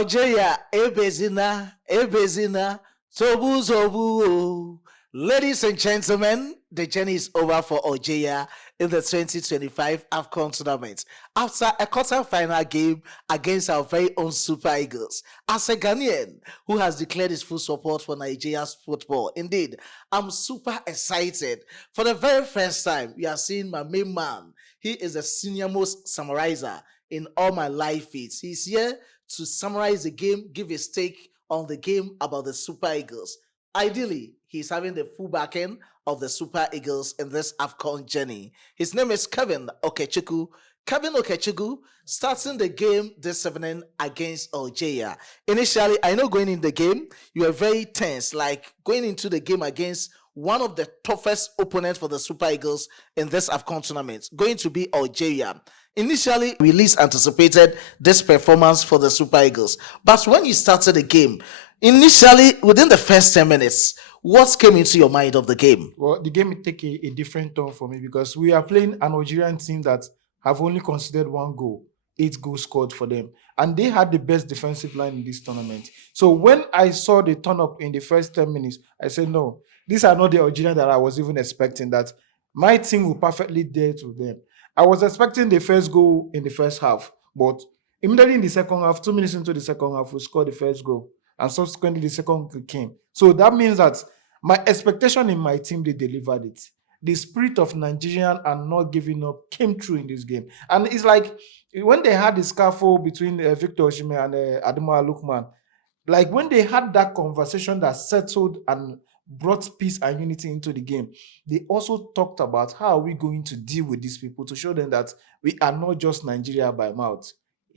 Algeria, Ebezina, Zobu. Ladies and gentlemen, the journey is over for Algeria in the 2025 AFCON tournament after a quarter-final game against our very own Super Eagles. As a Ghanaian who has declared his full support for Nigeria's football, indeed, I'm super excited. For the very first time, we are seeing my main man. He is the senior most summarizer in all my live feeds. He's here to summarize the game, give his take on the game about the Super Eagles. Ideally, he's having the full backing of the Super Eagles in this AFCON journey. His name is Kevin Okechukwu. Kevin Okechukwu starting the game this evening against Algeria. Initially, I know going in the game, you were very tense, like going into the game against one of the toughest opponents for the Super Eagles in this AFCON tournament, going to be Algeria. Initially, we least anticipated this performance for the Super Eagles. But when you started the game, initially, within the first 10 minutes, what came into your mind of the game? Well, the game will take a different turn for me because we are playing an Algerian team that have only considered one goal, 8 goals scored for them. And they had the best defensive line in this tournament. So when I saw the turn up in the first 10 minutes, I said, no, these are not the Algerian that I was even expecting, that my team will perfectly dare to them. I was expecting the first goal in the first half, but immediately in the second half, 2 minutes into the second half, we scored the first goal. And subsequently, the second goal came. So that means that my expectation in my team, they delivered it. The spirit of Nigerian and not giving up came true in this game. And it's like when they had the scaffold between Victor Osimhen and Assist-Lookman, like when they had that conversation that settled and brought peace and unity into the game, they also talked about how are we going to deal with these people to show them that we are not just Nigeria by mouth.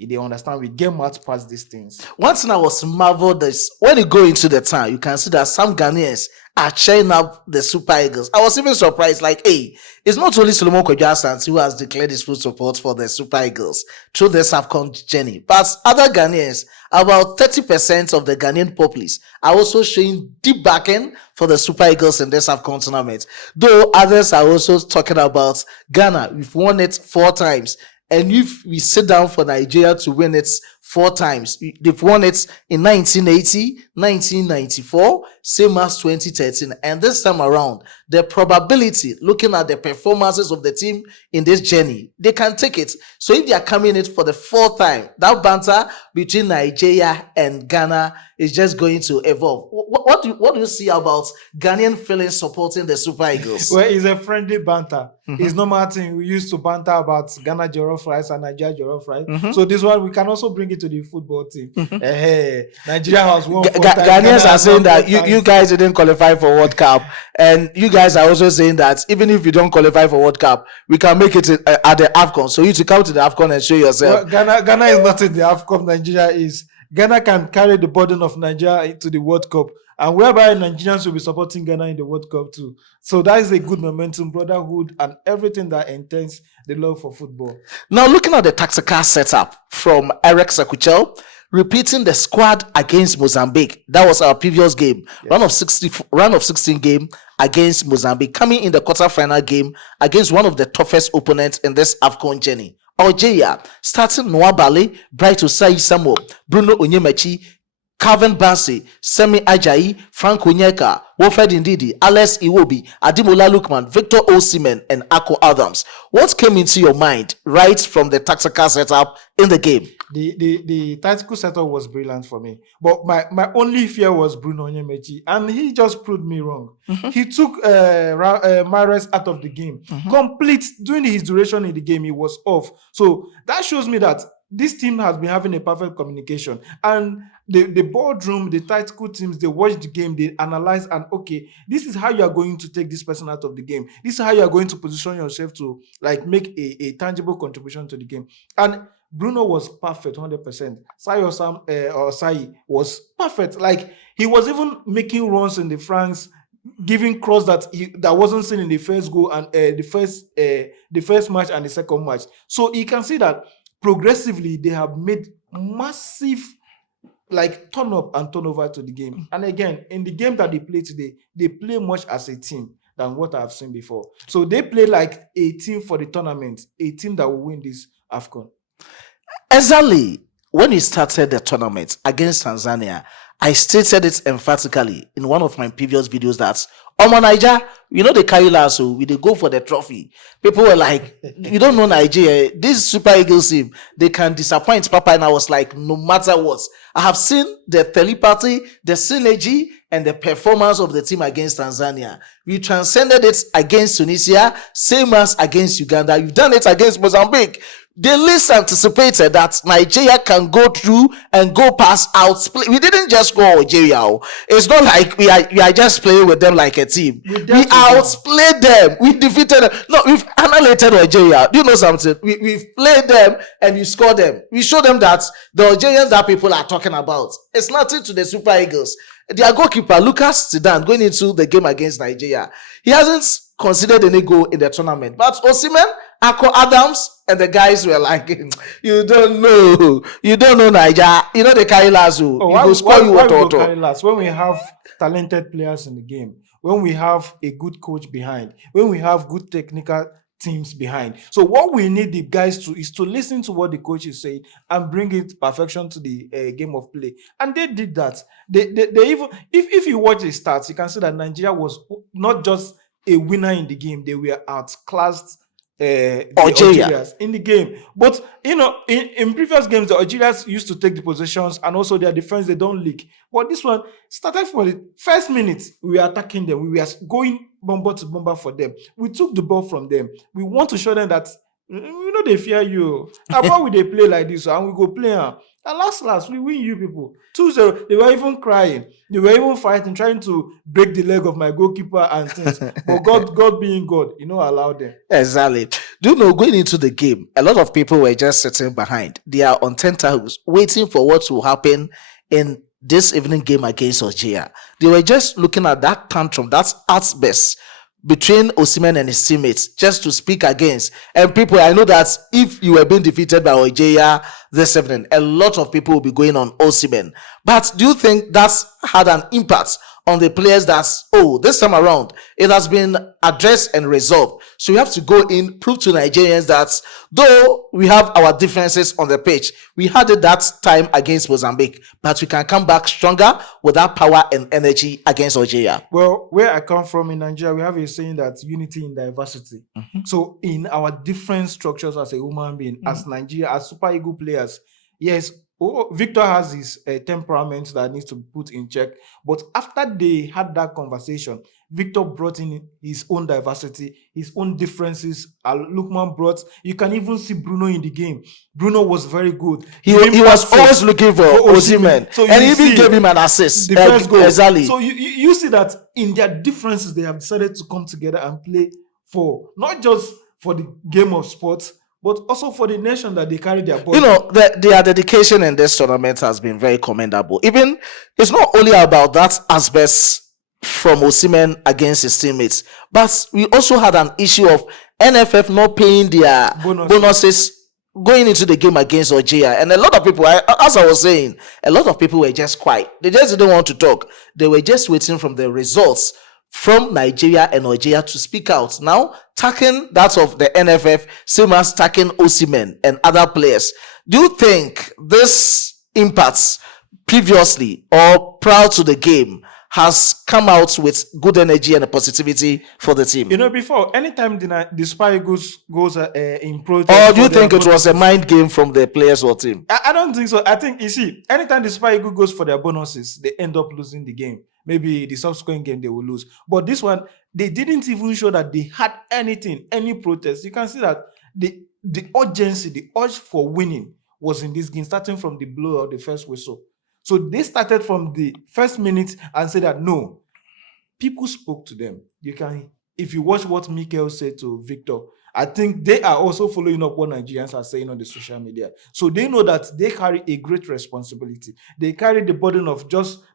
They understand we get much past these things. One thing I was marveled is when you go into the town, you can see that some Ghanaians are cheering up the Super Eagles. I was even surprised, like, hey, it's not only Solomon Kwadwo who has declared his full support for the Super Eagles through this AFCON journey, but other Ghanaians, about 30% of the Ghanaian populace, are also showing deep backing for the Super Eagles in this AFCON tournament. Though others are also talking about Ghana. We've won it 4 times. And if we sit down for Nigeria to win it 4 times, they've won it in 1980, 1994, same as 2013. And this time around, the probability, looking at the performances of the team in this journey, they can take it. So if they are coming it for the 4th time, that banter between Nigeria and Ghana is just going to evolve. What do you see about Ghanaian feelings supporting the Super Eagles? Well, it's a friendly banter. It's normal thing. We used to banter about Ghana jollof rice and Nigeria jollof rice. So this one, we can also bring it to the football team. Nigeria has won 4 times. Ghanaians are saying that you guys didn't qualify for World Cup. And you guys are also saying that even if you don't qualify for World Cup, we can make it at the AFCON. So you to come to the AFCON and show yourself. Well, Ghana is not in the AFCON. Nigeria is. Ghana can carry the burden of Nigeria into the World Cup, and whereby Nigerians will be supporting Ghana in the World Cup too. So that is a good momentum, brotherhood, and everything that entails the love for football. Now, looking at the tactical setup from Eric Sakuchel, repeating the squad against Mozambique. That was our previous game. Yes. Round of 16 game against Mozambique, coming in the quarterfinal game against one of the toughest opponents in this AFCON journey. Algeria, starting Noah Bale, Bright Osai Samuel, Bruno Onyemachi, Calvin Bassey, Semi Ajayi, Frank Onyeka, Wilfred Ndidi, Alex Iwobi, Ademola Lookman, Victor Osimhen, and Ako Adams. What came into your mind right from the tactical setup in the game? The tactical setup was brilliant for me. But my only fear was Bruno Onyemachi, and he just proved me wrong. He took Mahrez out of the game. Complete, during his duration in the game, he was off. So that shows me that this team has been having a perfect communication. And the boardroom, the tactical teams, they watch the game, they analyze, and okay, this is how you are going to take this person out of the game. This is how you are going to position yourself to like make a tangible contribution to the game. And Bruno was perfect, 100%. Sai was perfect. Like, he was even making runs in the flanks, giving cross that wasn't seen in the first goal and the first match and the second match. So you can see that progressively they have made massive turn up and turn over to the game. And again, in the game that they play today, they play much as a team than what I've seen before. So they play like a team for the tournament, a team that will win this AFCON. Exactly. when we started the tournament against Tanzania, I stated it emphatically in one of my previous videos that Omo Niger, they carry last, so we they go for the trophy. People were like, you don't know Nigeria. This Super Eagles team, they can disappoint Papa. And I was like, no matter what, I have seen the telepathy, the synergy, and the performance of the team against Tanzania. We transcended it against Tunisia, same as against Uganda. You've done it against Mozambique. They least anticipated that Nigeria can go through and go past outplay. We didn't just go Algeria. It's not like we are just playing with them like a team. We outplayed them. We defeated them. No, we've annihilated Algeria. Do you know something? We've played them and we scored them. We showed them that the Algerians that people are talking about, it's nothing to the Super Eagles. Their goalkeeper, Lucas Zidane, going into the game against Nigeria, he hasn't considered any goal in the tournament. But Osimhen, Ako Adams, and the guys were like, you don't know Niger. They carry last. You go score you what carry last when we have talented players in the game, when we have a good coach behind, when we have good technical teams behind. So what we need the guys to is to listen to what the coach is saying and bring it perfection to the game of play. And they did that. They even if you watch the stats, you can see that Nigeria was not just a winner in the game; they were outclassed Algerians in the game. But in previous games, the Algerians used to take the possessions and also their defense, they don't leak. But this one started from the first minute, we were attacking them, we were going bomber to bomber for them. We took the ball from them. We want to show them that they fear you. Now why would they play like this? And we go play. And last, we win you people. 2-0. They were even crying. They were even fighting, trying to break the leg of my goalkeeper and things. But God being God, allowed them. Exactly. Do you know, going into the game, a lot of people were just sitting behind. They are on tenterhooks, waiting for what will happen in this evening game against Algeria. They were just looking at that tantrum, that outburst between Osimhen and his teammates, just to speak against. And people, I know that if you were being defeated by Algeria this evening, a lot of people will be going on Osimhen. But do you think that's had an impact on the players this time around, it has been addressed and resolved? So we have to go in, prove to Nigerians that though we have our differences on the pitch, we had it that time against Mozambique, but we can come back stronger with that power and energy against Algeria. Well, where I come from in Nigeria, we have a saying that unity in diversity. Mm-hmm. So in our different structures as a human being, as Nigeria, as Super Eagle players, yes, Victor has his temperament that needs to be put in check. But after they had that conversation, Victor brought in his own diversity, his own differences. Lookman brought, you can even see Bruno in the game. Bruno was very good. He was always looking for Osimhen. So and he even gave him an assist. The first goal. Exactly. So you see that in their differences, they have decided to come together and play for, not just for the game of sports, but also for the nation that they carry their body. Their dedication in this tournament has been very commendable. Even, it's not only about that aspect from Osimhen against his teammates, but we also had an issue of NFF not paying their bonuses going into the game against Algeria. And a lot of people, as I was saying, a lot of people were just quiet. They just didn't want to talk. They were just waiting from the results from Nigeria and Algeria to speak out. Now, tackling that of the NFF, same as tackling Osimhen and other players. Do you think this impact previously or prior to the game has come out with good energy and a positivity for the team? Before, anytime the Super Eagles goes in protest... Or do you think it was a mind game from the players or team? I don't think so. I think, anytime the Super Eagles goes for their bonuses, they end up losing the game. Maybe the subsequent game they will lose. But this one, they didn't even show that they had anything, any protest. You can see that the urgency, the urge for winning was in this game, starting from the blow of the first whistle. So they started from the first minute and said that, no, people spoke to them. If you watch what Mikel said to Victor, I think they are also following up what Nigerians are saying on the social media. So they know that they carry a great responsibility. They carry the burden of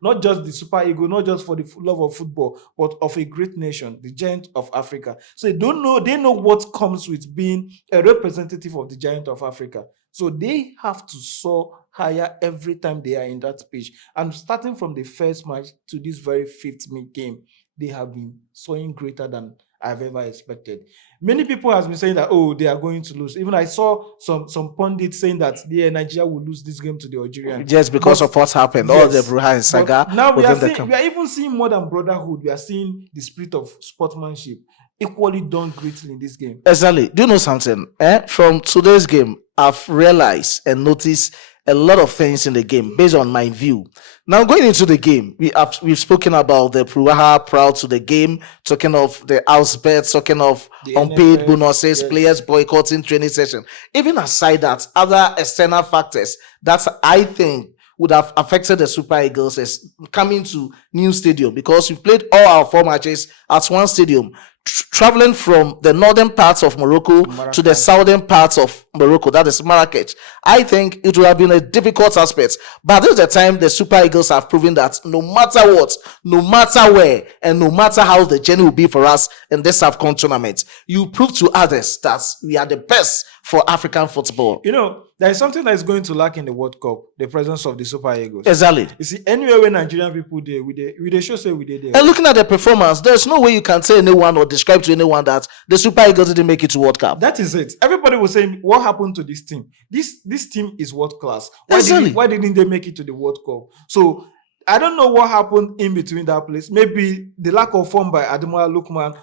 not just the Super Eagle, not just for the love of football, but of a great nation, the giant of Africa. So they know what comes with being a representative of the giant of Africa. So they have to soar higher every time they are in that pitch. And starting from the first match to this very fifth game, they have been soaring greater than I've ever expected. Many people has been saying that, oh, they are going to lose. Even I saw some pundits saying that Nigeria will lose this game to the Algerians. Just because But of what happened, all the yes, Bruja and saga but now we are within the seeing, we are even seeing more than brotherhood. We are seeing the spirit of sportsmanship equally done greatly in this game. Exactly. Do you know something? From today's game, I've realized and noticed a lot of things in the game based on my view. Now, going into the game, we've spoken about the Pruaha proud to the game, talking of the house bets, talking of The unpaid NFF, bonuses, yes. players boycotting training session. Even aside that, other external factors that I think would have affected the Super Eagles is coming to new stadium, because we played all our 4 matches at one stadium, traveling from the northern parts of Morocco to the southern parts of Morocco, that is Marrakech. I think it would have been a difficult aspect, but this is the time the Super Eagles have proven that no matter what, no matter where, and no matter how the journey will be for us in this AFCON tournament, you prove to others that we are the best for African football. You know, there is something that is going to lack in the World Cup: the presence of the Super Eagles. Exactly. You see, anywhere where Nigerian people there, we they show say we did there. And looking at the performance, there's no way you can tell anyone or describe to anyone that the Super Eagles didn't make it to World Cup. That is it. Everybody was saying, what happened to this team? This team is world class. Exactly. Why didn't they make it to the World Cup? So I don't know what happened in between that place. Maybe the lack of form by Assist-Lookman,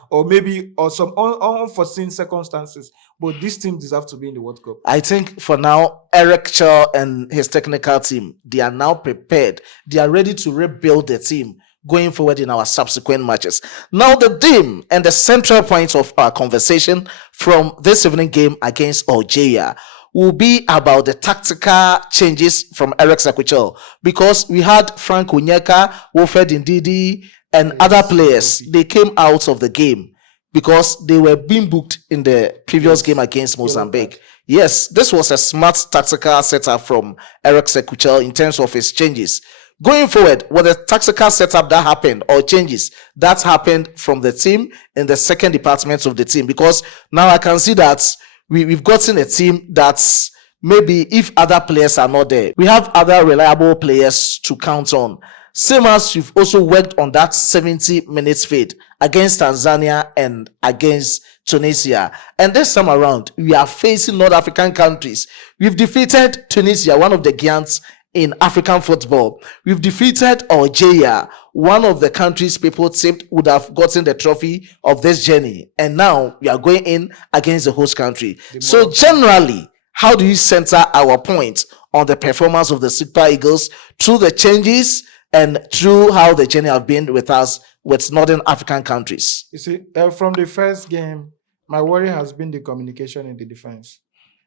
or some unforeseen circumstances. But this team deserves to be in the World Cup. I think for now, Eric Shaw and his technical team, they are now prepared. They are ready to rebuild the team going forward in our subsequent matches. Now, the theme and the central point of our conversation from this evening game against Algeria will be about the tactical changes from Eric Sekwechel, because we had Frank Onyeka, Wilfred Ndidi, and other players. They came out of the game because they were being booked in the previous game against Mozambique. Yes, this was a smart tactical setup from Eric Sekwechel in terms of his changes. Going forward, with the tactical setup that happened or changes that happened from the team in the second department of the team, because now I can see that we've gotten a team that's maybe if other players are not there, we have other reliable players to count on. Same as you've also worked on that 70 minutes fade against Tanzania and against Tunisia. And this time around, we are facing North African countries. We've defeated Tunisia, one of the giants in African football. We've defeated Algeria, one of the countries people tipped would have gotten the trophy of this journey. And now we are going in against the host country. So generally, how do you center our point on the performance of the Super Eagles through the changes and through how the journey have been with us, with Northern African countries? You see, from the first game, my worry has been the communication in the defense,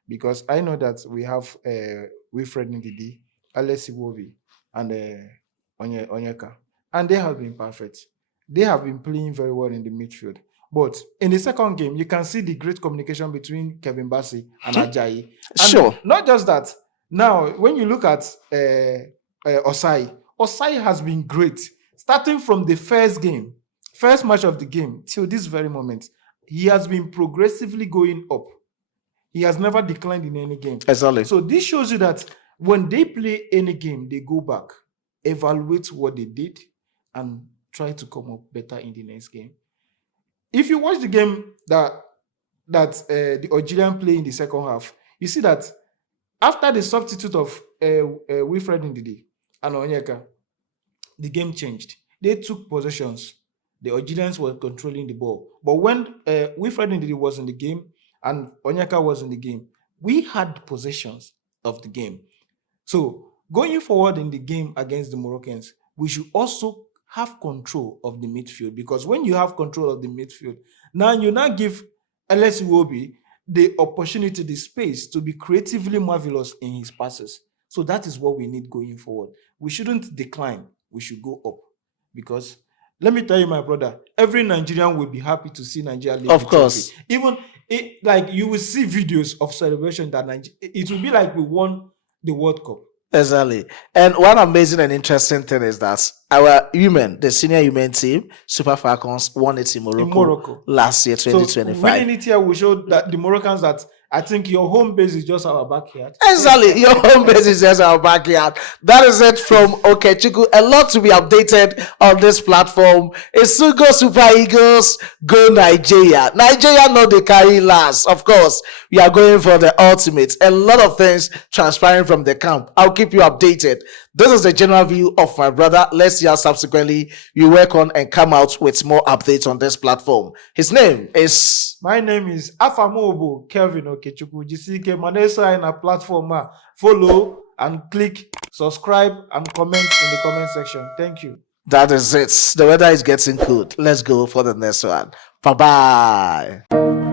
because I know that we have Wilfred Ndidi, Alessi Wobi, and Onyeka, and they have been perfect. They have been playing very well in the midfield. But in the second game, you can see the great communication between Kevin Bassey and Ajayi. And sure. Not just that. Now, when you look at Osai has been great. Starting from the first match of the game, till this very moment, he has been progressively going up. He has never declined in any game. Exactly. So this shows you that when they play any game, they go back, evaluate what they did, and try to come up better in the next game. If you watch the game that the Algerian play in the second half, you see that after the substitute of Wilfred Ndidi and Onyeka, the game changed. They took possessions. The Algerians were controlling the ball. But when Wilfred Ndidi was in the game and Onyeka was in the game, we had possessions of the game. So going forward in the game against the Moroccans, we should also have control of the midfield, because when you have control of the midfield, now you give Alessi Wobi the opportunity, the space to be creatively marvelous in his passes. So that is what we need going forward. We shouldn't decline. We should go up, because let me tell you, my brother, every Nigerian will be happy to see Nigeria. Of course. Even like you will see videos of celebration that it will be like we won the World Cup. Exactly. And one amazing and interesting thing is that our women, the senior women team, Super Falcons, won it in Morocco last year, 2025. So winning it here will show that the Moroccans that I think your home base is just our backyard. Exactly. Your home base is just our backyard. That is it from Okechukwu. A lot to be updated on this platform. Isugo Super Eagles go Nigeria. Nigeria not the carry last. Of course, we are going for the ultimate. A lot of things transpiring from the camp. I'll keep you updated. This is the general view of my brother. Let's see how subsequently you work on and come out with more updates on this platform. His name is... My name is Afamobo Kelvin Okechukwu. Jisike Manesa in a platform. Follow and click subscribe and comment in the comment section. Thank you. That is it. The weather is getting good. Let's go for the next one. Bye-bye.